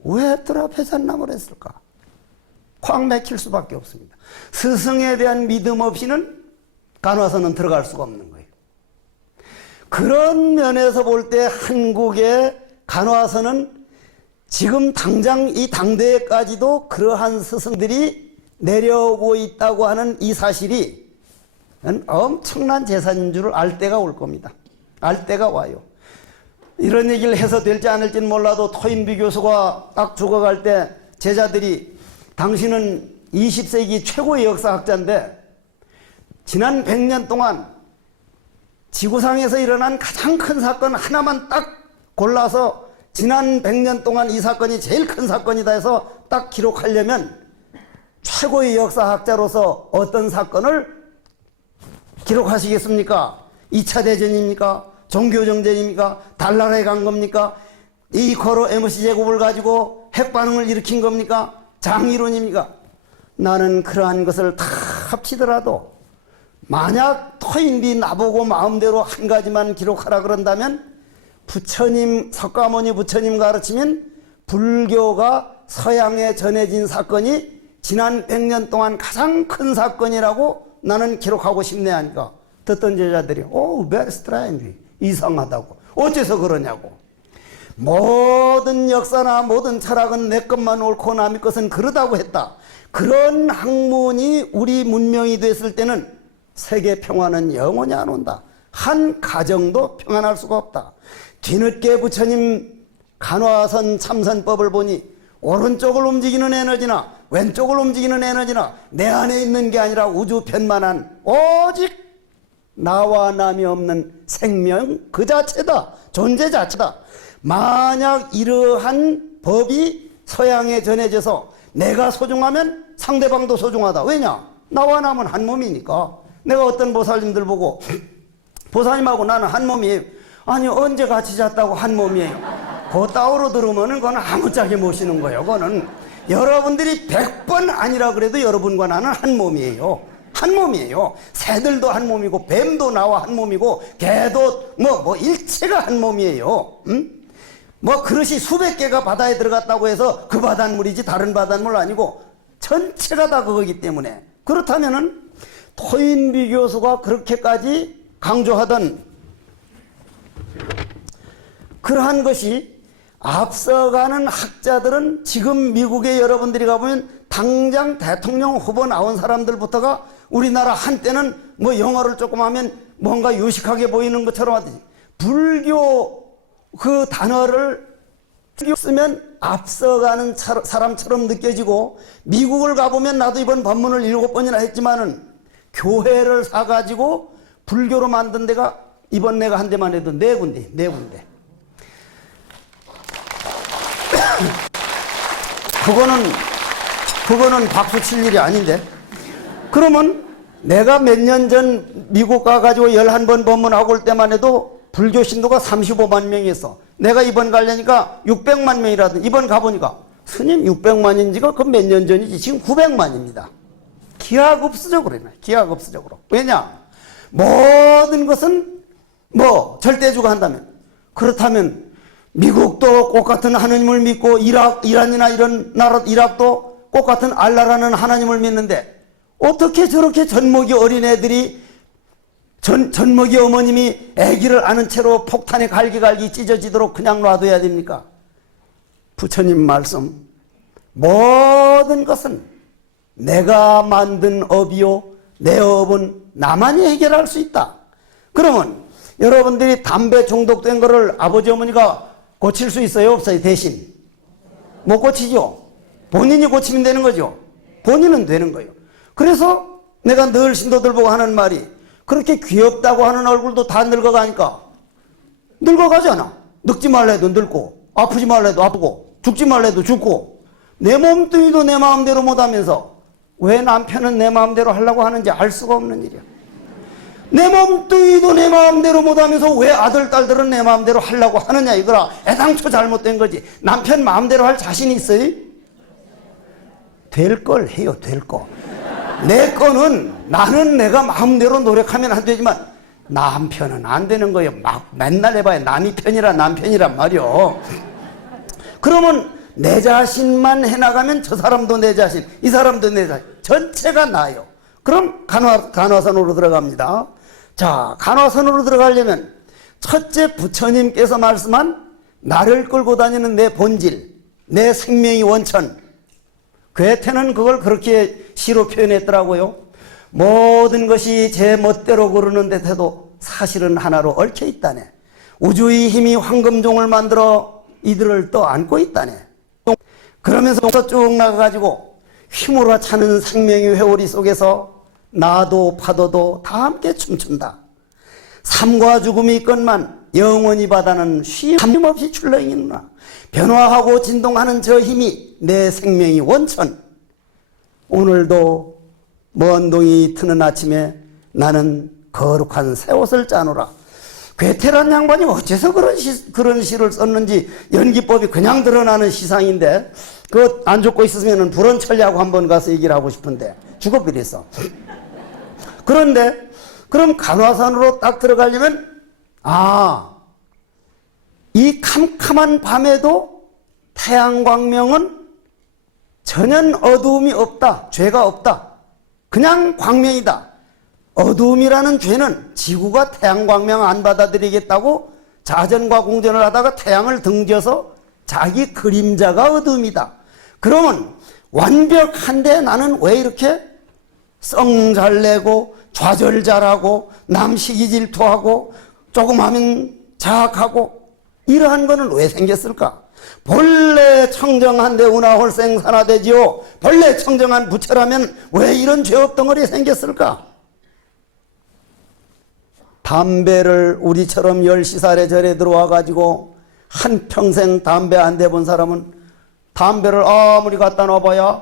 왜 뜰 앞에 잣나무를 했을까? 콱 맥힐 수밖에 없습니다. 스승에 대한 믿음 없이는 간화선은 들어갈 수가 없는 거예요. 그런 면에서 볼 때 한국의 간화선은 지금 당장 이 당대에까지도 그러한 스승들이 내려오고 있다고 하는 이 사실이 엄청난 재산인 줄 알 때가 올 겁니다. 알 때가 와요. 이런 얘기를 해서 될지 안 될지는 몰라도 토인비 교수가 딱 죽어갈 때 제자들이 당신은 20세기 최고의 역사학자인데 지난 100년 동안 지구상에서 일어난 가장 큰 사건 하나만 딱 골라서 지난 100년 동안 이 사건이 제일 큰 사건이다 해서 딱 기록하려면 최고의 역사학자로서 어떤 사건을 기록하시겠습니까? 2차 대전입니까? 종교정전입니까? 달나라에 간 겁니까? 이코로 MC 제국을 가지고 핵반응을 일으킨 겁니까? 장이론입니까? 나는 그러한 것을 다 합치더라도 만약 토인비 나보고 마음대로 한 가지만 기록하라 그런다면 부처님, 석가모니 부처님 가르치면 불교가 서양에 전해진 사건이 지난 100년 동안 가장 큰 사건이라고 나는 기록하고 싶네 하니까 듣던 제자들이 very strange, 이상하다고. 어째서 그러냐고. 모든 역사나 모든 철학은 내 것만 옳고 남의 것은 그러다고 했다. 그런 학문이 우리 문명이 됐을 때는 세계 평화는 영원히 안 온다. 한 가정도 평안할 수가 없다. 뒤늦게 부처님 간화선 참선법을 보니 오른쪽을 움직이는 에너지나 왼쪽을 움직이는 에너지나 내 안에 있는 게 아니라 우주편만한 오직 나와 남이 없는 생명 그 자체다. 존재 자체다. 만약 이러한 법이 서양에 전해져서 내가 소중하면 상대방도 소중하다. 왜냐? 나와 남은 한 몸이니까. 내가 어떤 보살님들 보고 보살님하고 나는 한 몸이에요. 아니 언제 같이 잤다고 한 몸이에요. 그 따오로 들으면은 그건 아무짝에 모시는 거예요. 그거는 여러분들이 100번 아니라 그래도 여러분과 나는 한 몸이에요. 한 몸이에요. 새들도 한 몸이고 뱀도 나와 한 몸이고 개도 뭐 일체가 한 몸이에요. 응? 뭐 그릇이 수백 개가 바다에 들어갔다고 해서 그 바닷물이지 다른 바닷물 아니고 전체가 다 그거기 때문에 그렇다면은 토인비 교수가 그렇게까지 강조하던 그러한 것이 앞서가는 학자들은 지금 미국에 여러분들이 가보면 당장 대통령 후보 나온 사람들부터가 우리나라 한때는 뭐 영어를 조금 하면 뭔가 유식하게 보이는 것처럼 하듯이 불교 그 단어를 쓰면 앞서가는 사람처럼 느껴지고 미국을 가보면 나도 이번 법문을 7번이나 했지만은 교회를 사가지고 불교로 만든 데가 이번 내가 한 데만 해도 4군데. 그거는 박수 칠 일이 아닌데. 그러면 내가 몇 년 전 미국 가가지고 11번 법문하고 올 때만 해도 불교 신도가 35만 명이었어. 내가 이번 가려니까 600만 명이라든 이번 가보니까 스님 600만인지가 그 몇 년 전이지 지금 900만입니다. 기하급수적으로 해놔요. 기하급수적으로. 왜냐? 모든 것은 뭐 절대주가 한다면 그렇다면 미국도 똑같은 하나님을 믿고 이란이나 이런 나라 이락도 똑같은 알라라는 하나님을 믿는데 어떻게 저렇게 젖먹이 어린애들이 젖먹이 어머님이 아기를 안은 채로 폭탄에 갈기갈기 찢어지도록 그냥 놔둬야 됩니까? 부처님 말씀 모든 것은 내가 만든 업이요 내 업은 나만이 해결할 수 있다. 그러면 여러분들이 담배 중독된 거를 아버지 어머니가 고칠 수 있어요? 없어요? 대신 못 고치죠. 본인이 고치면 되는 거죠. 본인은 되는 거예요. 그래서 내가 늘 신도들 보고 하는 말이 그렇게 귀엽다고 하는 얼굴도 다 늙어가니까 늙어가잖아. 늙지 말래도 늙고 아프지 말래도 아프고 죽지 말래도 죽고 내 몸뚱이도 내 마음대로 못하면서 왜 남편은 내 마음대로 하려고 하는지 알 수가 없는 일이야. 내 몸뚱이도 내 마음대로 못하면서 왜 아들 딸들은 내 마음대로 하려고 하느냐 이거라. 애당초 잘못된 거지. 남편 마음대로 할 자신 있어요? 될 걸 해요. 될 거. 내 거는 나는 내가 마음대로 노력하면 안 되지만 남편은 안 되는 거예요. 막 맨날 해봐야 남이 편이라 남편이란 말이요. 그러면 내 자신만 해나가면 저 사람도 내 자신, 이 사람도 내 자신, 전체가 나요. 그럼 간화선으로 들어갑니다. 자, 간화선으로 들어가려면 첫째 부처님께서 말씀한 나를 끌고 다니는 내 본질, 내 생명의 원천. 괴테는 그걸 그렇게 시로 표현했더라고요. 모든 것이 제 멋대로 그러는 듯해도 사실은 하나로 얽혀 있다네. 우주의 힘이 황금종을 만들어 이들을 떠안고 있다네. 그러면서 쭉 나가가지고 휘몰아 차는 생명의 회오리 속에서 나도 파도도 다 함께 춤춘다. 삶과 죽음이 있건만 영원히 바다는 쉼없이 출렁이는구나. 변화하고 진동하는 저 힘이 내 생명의 원천. 오늘도 먼 동이 트는 아침에 나는 거룩한 새 옷을 짜노라. 괴테란 양반이 어째서 그런 시를 썼는지 연기법이 그냥 드러나는 시상인데 그거 안 죽고 있으면 불원천리하고 한번 가서 얘기를 하고 싶은데 죽어버렸어. 그런데 그럼 간화산으로 딱 들어가려면 이 캄캄한 밤에도 태양광명은 전혀 어두움이 없다. 죄가 없다. 그냥 광명이다. 어두움이라는 죄는 지구가 태양광명 안 받아들이겠다고 자전과 공전을 하다가 태양을 등져서 자기 그림자가 어두움이다. 그러면 완벽한데 나는 왜 이렇게 썽 잘내고 좌절 잘하고 남 시기 질투하고 조금 하면 자학하고 이러한 거는 왜 생겼을까? 본래 청정한데 운하홀생 산하되지요. 본래 청정한 부처라면 왜 이런 죄업 덩어리 생겼을까? 담배를 우리처럼 10시살에 절에 들어와가지고 한평생 담배 안 대본 사람은 담배를 아무리 갖다 놔봐야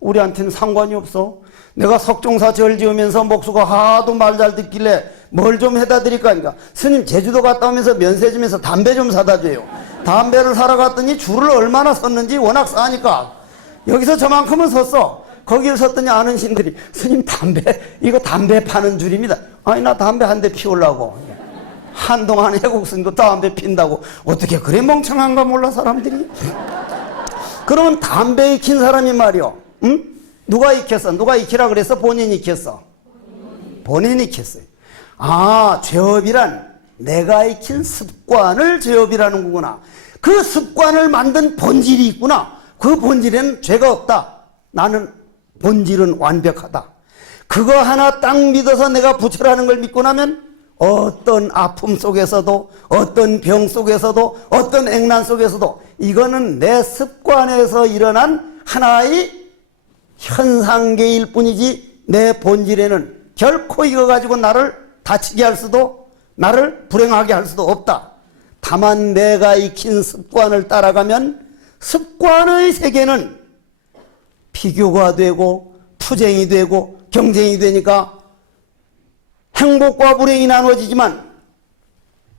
우리한테는 상관이 없어. 내가 석종사 절 지으면서 목수가 하도 말 잘 듣길래 뭘 좀 해다 드릴까 하니까 스님 제주도 갔다 오면서 면세점에서 담배 좀 사다 줘요. 담배를 사러 갔더니 줄을 얼마나 섰는지 워낙 싸니까 여기서 저만큼은 섰어. 거기를 섰더니 아는 신들이 스님 이거 담배 파는 줄입니다. 아니 나 담배 한 대 피우려고. 한동안 해국 스님도 담배 핀다고. 어떻게 그래 멍청한가 몰라 사람들이. 그러면 담배 익힌 사람이 말이요. 응? 누가 익혔어? 누가 익히라 그랬어? 본인이 익혔어? 본인이 익혔어요. 아, 죄업이란 내가 익힌 습관을 죄업이라는 거구나. 그 습관을 만든 본질이 있구나. 그 본질에는 죄가 없다. 나는 본질은 완벽하다. 그거 하나 딱 믿어서 내가 부처라는 걸 믿고 나면 어떤 아픔 속에서도 어떤 병 속에서도 어떤 액난 속에서도 이거는 내 습관에서 일어난 하나의 현상계일 뿐이지 내 본질에는 결코 이거 가지고 나를 다치게 할 수도 나를 불행하게 할 수도 없다. 다만 내가 익힌 습관을 따라가면 습관의 세계는 비교가 되고 투쟁이 되고 경쟁이 되니까 행복과 불행이 나눠지지만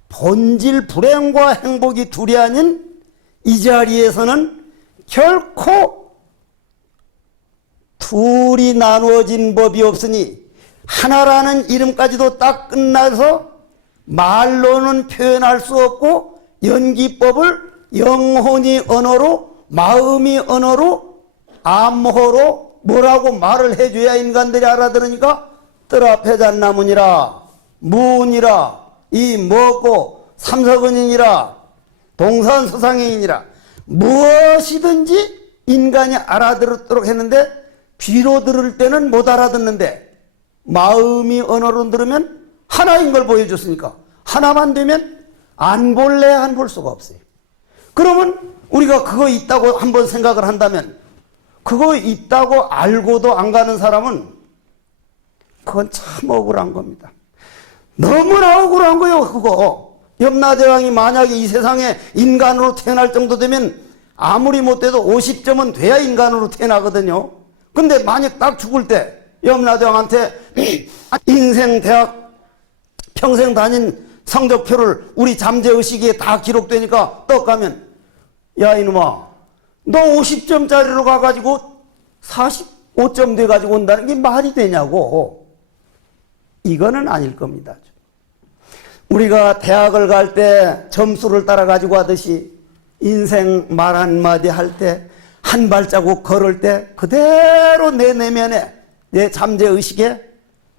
본질 불행과 행복이 둘이 아닌 이 자리에서는 결코 둘이 나누어진 법이 없으니 하나라는 이름까지도 딱 끝나서 말로는 표현할 수 없고 연기법을 영혼이 언어로 마음이 언어로 암호로 뭐라고 말을 해줘야 인간들이 알아들으니까 뜰 앞에 잣나무니라 무니라 이 먹고 삼석은이니라 동산서상행이니라 무엇이든지 인간이 알아들도록 했는데 귀로 들을 때는 못 알아듣는데 마음이 언어로 들으면 하나인 걸 보여줬으니까 하나만 되면 안 볼래 안 볼 수가 없어요. 그러면 우리가 그거 있다고 한번 생각을 한다면 그거 있다고 알고도 안 가는 사람은 그건 참 억울한 겁니다. 너무나 억울한 거예요. 그거 염라대왕이 만약에 이 세상에 인간으로 태어날 정도 되면 아무리 못돼도 50점은 돼야 인간으로 태어나거든요. 근데 만약 딱 죽을 때 염라대왕한테 인생 대학 평생 다닌 성적표를 우리 잠재의식에 다 기록되니까 떡 가면 야 이놈아 너 50점짜리로 가가지고 45점 돼가지고 온다는 게 말이 되냐고. 이거는 아닐 겁니다. 우리가 대학을 갈 때 점수를 따라 가지고 하듯이 인생 말 한마디 할 때 한 발자국 걸을 때 그대로 내 내면에 내 잠재의식에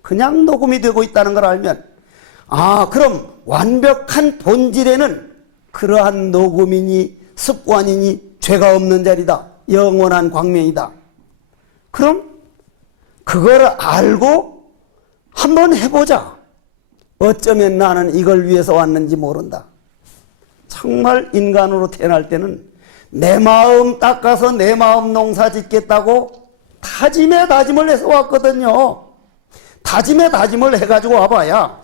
그냥 녹음이 되고 있다는 걸 알면 아 그럼 완벽한 본질에는 그러한 녹음이니 습관이니 죄가 없는 자리다. 영원한 광명이다. 그럼 그걸 알고 한번 해보자. 어쩌면 나는 이걸 위해서 왔는지 모른다. 정말 인간으로 태어날 때는 내 마음 닦아서 내 마음 농사 짓겠다고 다짐에 다짐을 해서 왔거든요. 다짐에 다짐을 해가지고 와봐야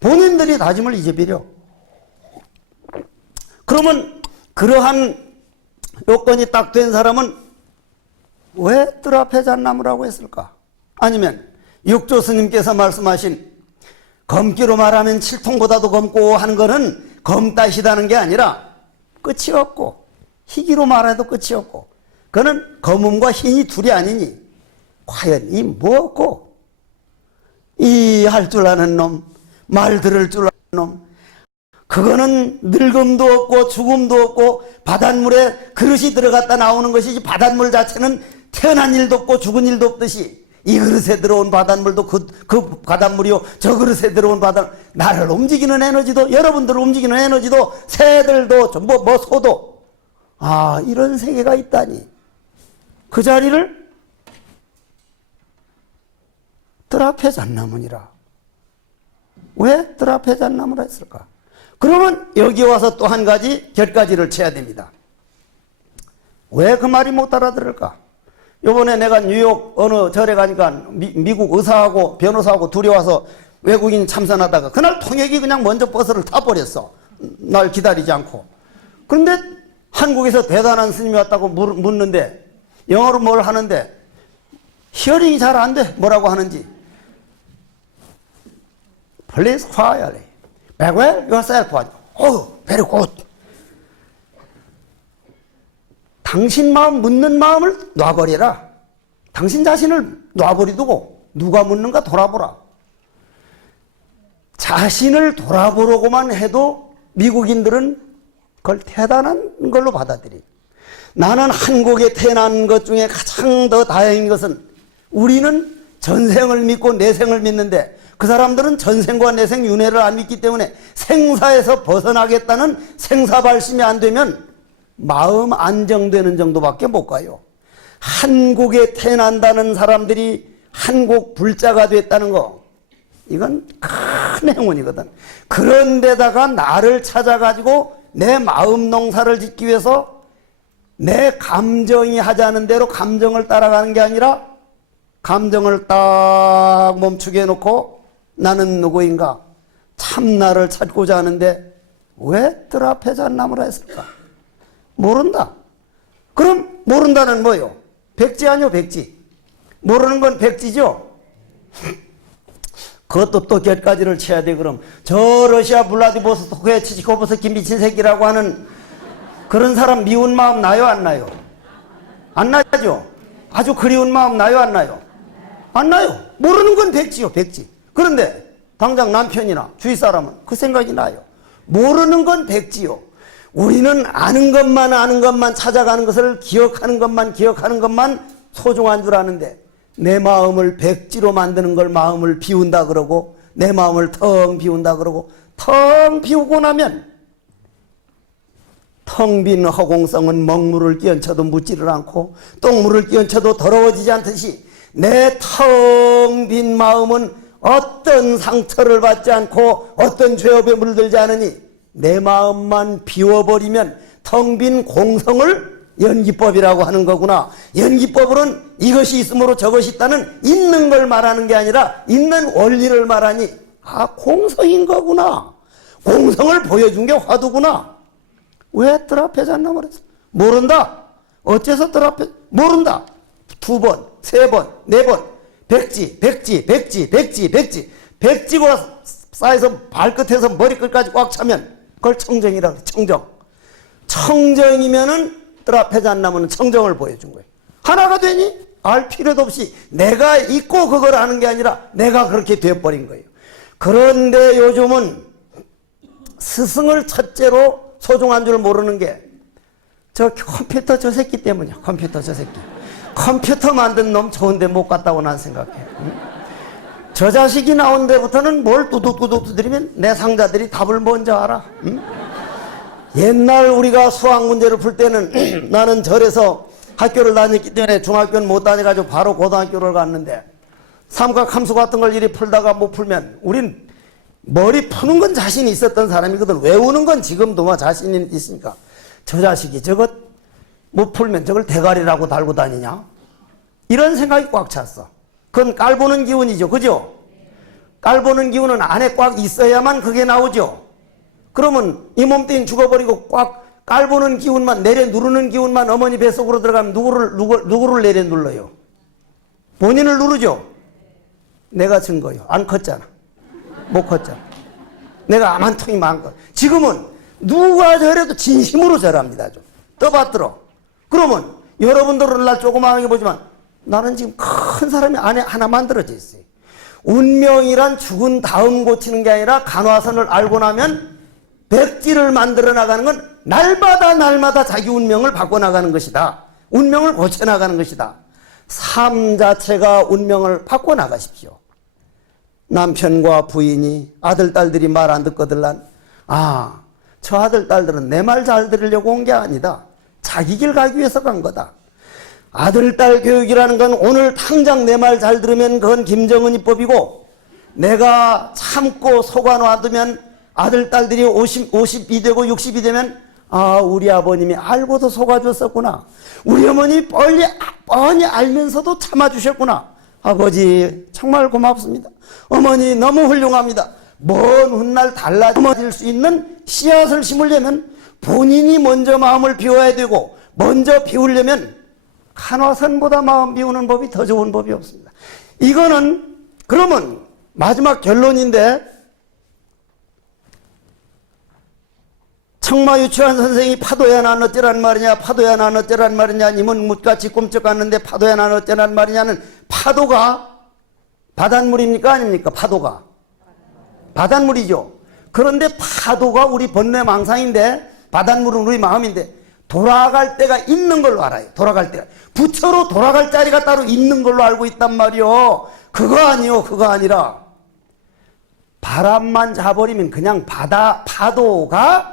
본인들이 다짐을 잊어버려. 그러면 그러한 요건이 딱 된 사람은 왜 뜰 앞에 잣나무라고 했을까? 아니면 육조 스님께서 말씀하신 검기로 말하면 칠통보다도 검고 하는 거는 검다시다는 게 아니라 끝이 없고 희기로 말해도 끝이 없고 그거는 검음과 흰이 둘이 아니니 과연 이 뭐고 이 할 줄 아는 놈, 말 들을 줄 아는 놈 그거는 늙음도 없고 죽음도 없고 바닷물에 그릇이 들어갔다 나오는 것이지 바닷물 자체는 태어난 일도 없고 죽은 일도 없듯이 이 그릇에 들어온 바닷물도 그 바닷물이요 저 그릇에 들어온 바닷물 나를 움직이는 에너지도 여러분들을 움직이는 에너지도 새들도 뭐 소도 아 이런 세계가 있다니 그 자리를 뜰 앞에 잣나무니라. 왜 뜰 앞에 잣나무라 했을까? 그러면 여기 와서 또 한 가지 결가지를 쳐야 됩니다. 왜 그 말이 못 알아들을까? 요번에 내가 뉴욕 어느 절에 가니까 미국 의사하고 변호사하고 둘이 와서 외국인 참선하다가 그날 통역이 그냥 먼저 버스를 타버렸어. 날 기다리지 않고. 그런데 한국에서 대단한 스님이 왔다고 묻는데 영어로 뭘 하는데 히어링이 잘 안 돼. 뭐라고 하는지. Please quietly. Beware yourself. Oh, very good. 당신 마음 묻는 마음을 놔버리라. 당신 자신을 놔버리두고 누가 묻는가 돌아보라. 자신을 돌아보려고만 해도 미국인들은 그걸 대단한 걸로 받아들이. 나는 한국에 태어난 것 중에 가장 더 다행인 것은 우리는 전생을 믿고 내생을 믿는데 그 사람들은 전생과 내생 윤회를 안 믿기 때문에 생사에서 벗어나겠다는 생사발심이 안 되면 마음 안정되는 정도밖에 못 가요. 한국에 태어난다는 사람들이 한국 불자가 됐다는 거, 이건 큰 행운이거든. 그런데다가 나를 찾아가지고 내 마음 농사를 짓기 위해서 내 감정이 하자는 대로 감정을 따라가는 게 아니라 감정을 딱 멈추게 해놓고 나는 누구인가? 참나를 찾고자 하는데 왜 뜰 앞에 잣나무라 했을까? 모른다. 그럼 모른다는 뭐요? 백지 아니요, 백지. 모르는 건 백지죠? 그것도 또 결까지를 쳐야 돼. 그럼 저 러시아 블라디보스토크의 치치코브스키 미친 새끼라고 하는 그런 사람 미운 마음 나요, 안 나요? 안 나죠? 아주 그리운 마음 나요, 안 나요? 안 나요. 모르는 건 백지요, 백지. 그런데 당장 남편이나 주위 사람은 그 생각이 나요. 모르는 건 백지요. 우리는 아는 것만 찾아가는 것을 기억하는 것만 소중한 줄 아는데 내 마음을 백지로 만드는 걸 마음을 비운다 그러고 내 마음을 텅 비운다 그러고 텅 비우고 나면 텅 빈 허공성은 먹물을 끼얹혀도 묻지를 않고 똥물을 끼얹혀도 더러워지지 않듯이 내 텅 빈 마음은 어떤 상처를 받지 않고 어떤 죄업에 물들지 않으니 내 마음만 비워버리면 텅 빈 공성을 연기법이라고 하는 거구나. 연기법으로는 이것이 있으므로 저것이 있다는 있는 걸 말하는 게 아니라 있는 원리를 말하니 아, 공성인 거구나. 공성을 보여준 게 화두구나. 왜 뜰 앞에 잣나무 그랬어? 모른다. 어째서 뜰 앞에 모른다. 2번, 3번, 4번 백지 백지가 쌓여서 발끝에서 머리끝까지 꽉 차면 그걸 청정이라고 해. 청정이면은 뜰 앞에 잣나무는 청정을 보여준 거예요. 하나가 되니 알 필요도 없이 내가 있고 그걸 아는 게 아니라 내가 그렇게 되어버린 거예요. 그런데 요즘은 스승을 첫째로 소중한 줄 모르는 게 저 컴퓨터 저 새끼 때문이야. 컴퓨터 저 새끼. 컴퓨터 만든 놈 좋은데 못 갔다고 난 생각해. 응? 저 자식이 나온 데부터는 뭘 두둑두둑 두드리면 내 상자들이 답을 먼저 알아. 응? 옛날 우리가 수학 문제를 풀 때는 나는 절에서 학교를 다녔기 때문에 중학교는 못 다녀가지고 바로 고등학교를 갔는데 삼각함수 같은 걸 이리 풀다가 못 풀면 우린 머리 푸는 건 자신이 있었던 사람이거든. 외우는 건 지금도 뭐 자신이 있으니까 저 자식이 저것 못 풀면 저걸 대가리라고 달고 다니냐? 이런 생각이 꽉 찼어. 그건 깔보는 기운이죠. 그죠? 깔보는 기운은 안에 꽉 있어야만 그게 나오죠. 그러면 이 몸뚱이 죽어버리고 꽉 깔보는 기운만 내려 누르는 기운만 어머니 뱃속으로 들어가면 누구를 내려 눌러요? 본인을 누르죠? 내가 증거요. 안 컸잖아. 못 컸잖아. 내가 암 한 통이 많은 거. 지금은 누가 저래도 진심으로 절합니다. 좀 떠받들어. 그러면 여러분들은 날 조그마하게 보지만 나는 지금 큰 사람이 안에 하나 만들어져 있어요. 운명이란 죽은 다음 고치는 게 아니라 간화선을 알고 나면 백지를 만들어 나가는 건 날마다 자기 운명을 바꿔나가는 것이다. 운명을 고쳐나가는 것이다. 삶 자체가 운명을 바꿔나가십시오. 남편과 부인이 아들, 딸들이 말 안 듣거들란 아, 저 아들, 딸들은 내 말 잘 들으려고 온 게 아니다. 자기 길 가기 위해서 간 거다. 아들, 딸 교육이라는 건 오늘 당장 내 말 잘 들으면 그건 김정은 입법이고 내가 참고 속아 놔두면 아들, 딸들이 50이 되고 60이 되면 아, 우리 아버님이 알고도 속아줬었구나. 우리 어머니 뻔히 알면서도 참아주셨구나. 아버지 정말 고맙습니다. 어머니 너무 훌륭합니다. 먼 훗날 달라질 수 있는 씨앗을 심으려면 본인이 먼저 마음을 비워야 되고, 먼저 비우려면 간화선보다 마음 비우는 법이 더 좋은 법이 없습니다. 이거는 그러면 마지막 결론인데, 청마유치환 선생이 파도야 난 어쩌란 말이냐, 파도야 난 어쩌란 말이냐, 님은 묻같이 꿈쩍갔는데 파도야 난 어쩌란 말이냐는, 파도가 바닷물입니까 아닙니까? 파도가 바닷물이죠. 그런데 파도가 우리 번뇌망상인데, 바닷물은 우리 마음인데 돌아갈 때가 있는 걸로 알아요. 돌아갈 때가 부처로 돌아갈 자리가 따로 있는 걸로 알고 있단 말이요. 그거 아니요. 그거 아니라 바람만 자버리면 그냥 파도가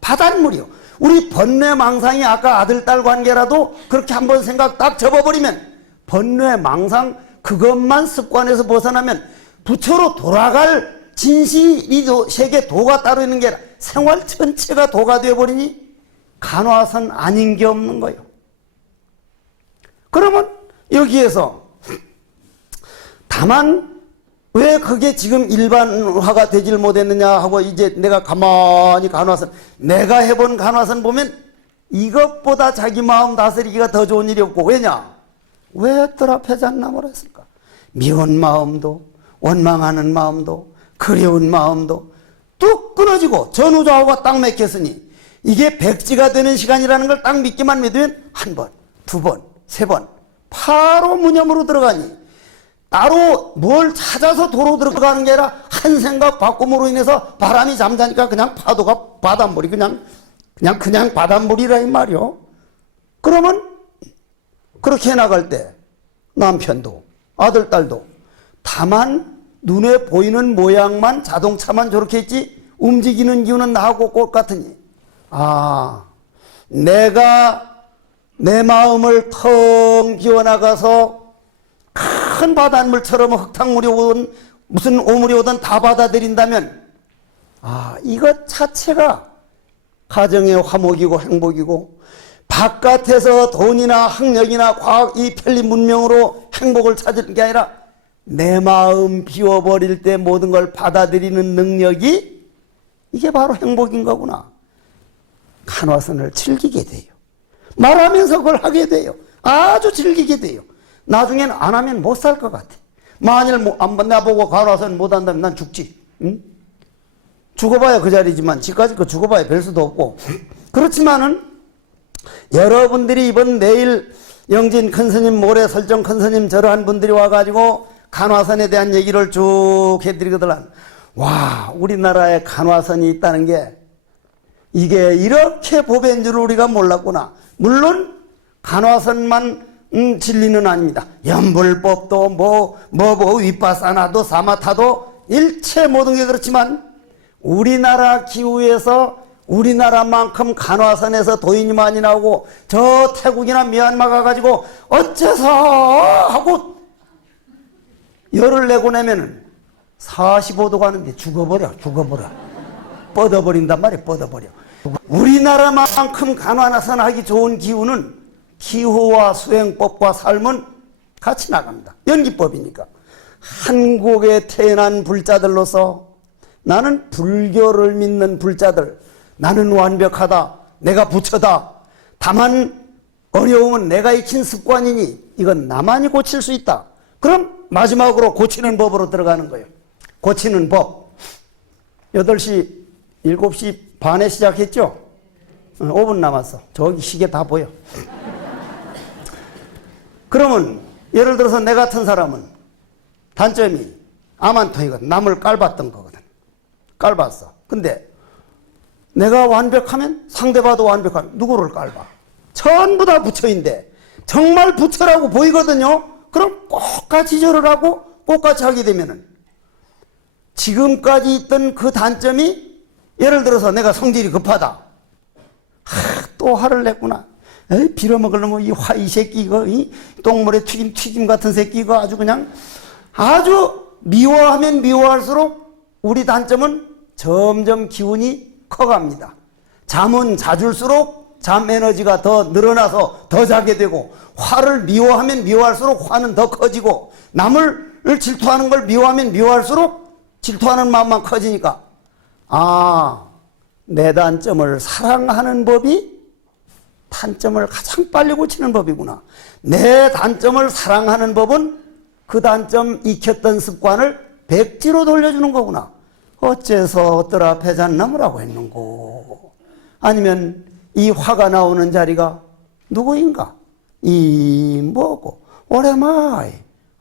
바닷물이요. 우리 번뇌망상이 아까 아들딸 관계라도 그렇게 한번 생각 딱 접어버리면, 번뇌망상 그것만 습관에서 벗어나면 부처로 돌아갈 진실이 세계 도가 따로 있는 게 아니라 생활 전체가 도가 되어버리니 간화선 아닌 게 없는 거예요. 그러면 여기에서 다만 왜 그게 지금 일반화가 되질 못했느냐 하고, 이제 내가 가만히 간화선, 내가 해본 간화선 보면 이것보다 자기 마음 다스리기가 더 좋은 일이 없고, 왜냐? 왜 뜰 앞에 잣나무라 했을까? 미운 마음도, 원망하는 마음도, 그리운 마음도 뚝 끊어지고 전우좌우가 딱 맥혔으니, 이게 백지가 되는 시간이라는 걸 딱 믿기만 믿으면 한 번, 두 번, 세 번 바로 무념으로 들어가니, 따로 뭘 찾아서 도로 들어가는 게 아니라 한 생각 바꿈으로 인해서 바람이 잠자니까 그냥 파도가 바닷물이 그냥 바닷물이라 이 말이요. 그러면 그렇게 해나갈 때 남편도 아들 딸도 다만 눈에 보이는 모양만, 자동차만 저렇게 했지 움직이는 기운은 나하고 꽃 같으니, 아, 내가 내 마음을 텅 비워나가서 큰 바닷물처럼 흙탕물이 오든 무슨 오물이 오든 다 받아들인다면, 아, 이것 자체가 가정의 화목이고 행복이고, 바깥에서 돈이나 학력이나 과학, 이 편리 문명으로 행복을 찾을 게 아니라 내 마음 비워버릴 때 모든 걸 받아들이는 능력이, 이게 바로 행복인 거구나. 간화선을 즐기게 돼요. 말하면서 그걸 하게 돼요. 아주 즐기게 돼요. 나중에는 안 하면 못 살 것 같아. 만일 한번 나보고 간화선 못 한다면 난 죽지. 응? 죽어봐야 그 자리지만, 지금까지 그 죽어봐야 별 수도 없고. 그렇지만은 여러분들이 이번 내일 영진 큰스님, 모레 설정 큰스님, 저러한 분들이 와가지고 간화선에 대한 얘기를 쭉 해드리거든. 와, 우리나라에 간화선이 있다는 게 이게 이렇게 법인 줄 우리가 몰랐구나. 물론 간화선만 진리는 아닙니다. 연불법도 윗바사나도 사마타도 일체 모든 게 그렇지만, 우리나라 기후에서 우리나라만큼 간화선에서 도인이 많이 나오고, 저 태국이나 미얀마 가가지고 어째서 하고 열을 내고 나면은 45도 가는데 죽어버려. 뻗어버린단 말이야. 뻗어버려. 우리나라만큼 간화선 하기 좋은 기후는 기후와 수행법과 삶은 같이 나갑니다. 연기법이니까. 한국에 태어난 불자들로서 나는 불교를 믿는 불자들, 나는 완벽하다, 내가 부처다, 다만 어려움은 내가 익힌 습관이니 이건 나만이 고칠 수 있다. 그럼 마지막으로 고치는 법으로 들어가는 거예요. 고치는 법. 8시, 7시 반에 시작했죠? 5분 남았어. 저기 시계 다 보여. 그러면 예를 들어서 내 같은 사람은 단점이 암한통이거든. 남을 깔봤던 거거든. 깔봤어. 근데 내가 완벽하면 상대봐도 완벽하면 누구를 깔봐? 전부 다 부처인데 정말 부처라고 보이거든요. 그럼 똑같이 절을 하고 똑같이 하게 되면은 지금까지 있던 그 단점이, 예를 들어서 내가 성질이 급하다. 또 화를 냈구나. 에이, 빌어먹으려면 이 새끼 이거, 이 똥물에 튀김 같은 새끼 이거 아주 그냥, 아주 미워하면 미워할수록 우리 단점은 점점 기운이 커갑니다. 잠은 잦을수록 잠 에너지가 더 늘어나서 더 자게 되고, 화를 미워하면 미워할수록 화는 더 커지고, 남을 질투하는 걸 미워하면 미워할수록 질투하는 마음만 커지니까, 내 단점을 사랑하는 법이 단점을 가장 빨리 고치는 법이구나. 내 단점을 사랑하는 법은 그 단점 익혔던 습관을 백지로 돌려주는 거구나. 어째서 어떠라 패잔나무라고 했는고. 아니면 이 화가 나오는 자리가 누구인가? 이 뭐고 오래마이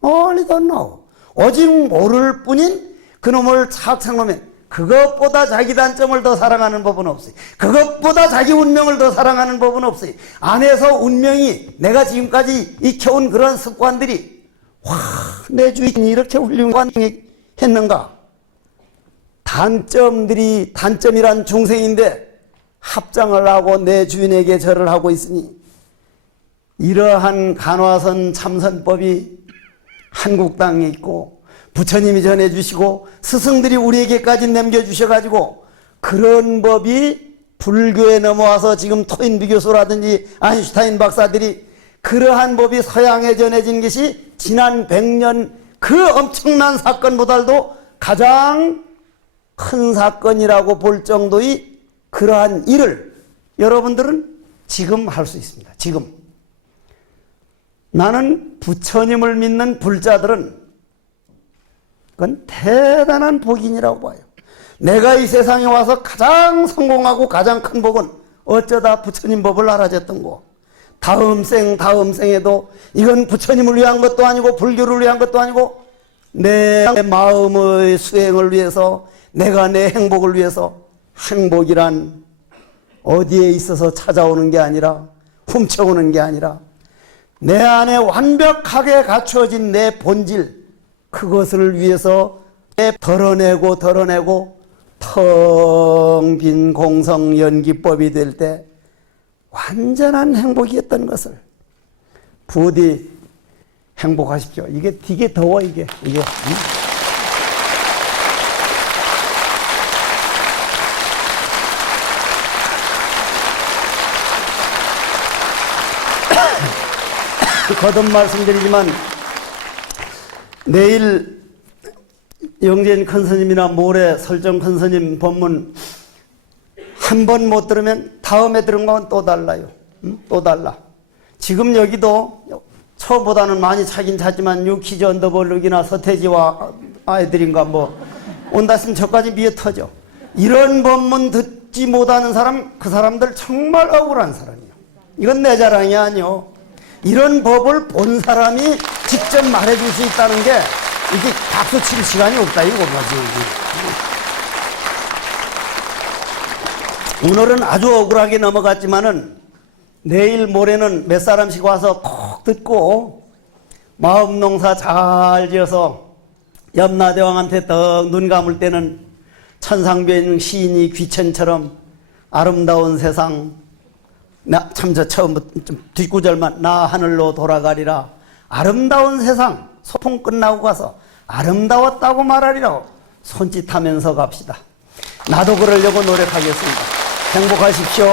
only don't know. 오직 모를 뿐인 그놈을 착착놓으면 그것보다 자기 단점을 더 사랑하는 법은 없어요. 그것보다 자기 운명을 더 사랑하는 법은 없어요. 안에서 운명이 내가 지금까지 익혀온 그런 습관들이 내 주인이 이렇게 훌륭했는가? 단점들이 단점이란 중생인데 합장을 하고 내 주인에게 절을 하고 있으니 이러한 간화선 참선법이 한국 땅에 있고 부처님이 전해주시고 스승들이 우리에게까지 남겨주셔가지고 그런 법이 불교에 넘어와서 지금 토인비 교수라든지 아인슈타인 박사들이 그러한 법이 서양에 전해진 것이 지난 100년 그 엄청난 사건보다도 가장 큰 사건이라고 볼 정도의 그러한 일을 여러분들은 지금 할 수 있습니다. 지금. 나는 부처님을 믿는 불자들은 그건 대단한 복인이라고 봐요. 내가 이 세상에 와서 가장 성공하고 가장 큰 복은 어쩌다 부처님 법을 알아졌던 거. 다음 생에도 이건 부처님을 위한 것도 아니고 불교를 위한 것도 아니고 내 마음의 수행을 위해서 내가 내 행복을 위해서 행복이란 어디에 있어서 찾아오는 게 아니라 훔쳐오는 게 아니라 내 안에 완벽하게 갖추어진 내 본질 그것을 위해서 덜어내고 텅 빈 공성 연기법이 될 때 완전한 행복이었던 것을 부디 행복하십시오. 이게 되게 더워 이게. 거듭 말씀드리지만 내일 영재인 큰스님이나 모레 설정 큰스님 법문 한 번 못 들으면 다음에 들은 건 또 달라요. 또 달라. 지금 여기도 처음보다는 많이 차긴 차지만 유키즈 언더볼룩이나 서태지와 아이들인가 뭐 온다 했으면 저까지 미어 터져. 이런 법문 듣지 못하는 사람, 그 사람들 정말 억울한 사람이에요. 이건 내 자랑이 아니요. 이런 법을 본 사람이 직접 말해줄 수 있다는 게 이게 박수 칠 시간이 없다 이거 뭐지. 오늘은 아주 억울하게 넘어갔지만은 내일 모레는 몇 사람씩 와서 콕 듣고 마음 농사 잘 지어서 염라대왕한테 떡 눈 감을 때는 천상변 시인이 귀천처럼 아름다운 세상 저 처음부터 좀 뒷구절만 나 하늘로 돌아가리라 아름다운 세상 소풍 끝나고 가서 아름다웠다고 말하리라 손짓하면서 갑시다. 나도 그러려고 노력하겠습니다. 행복하십시오.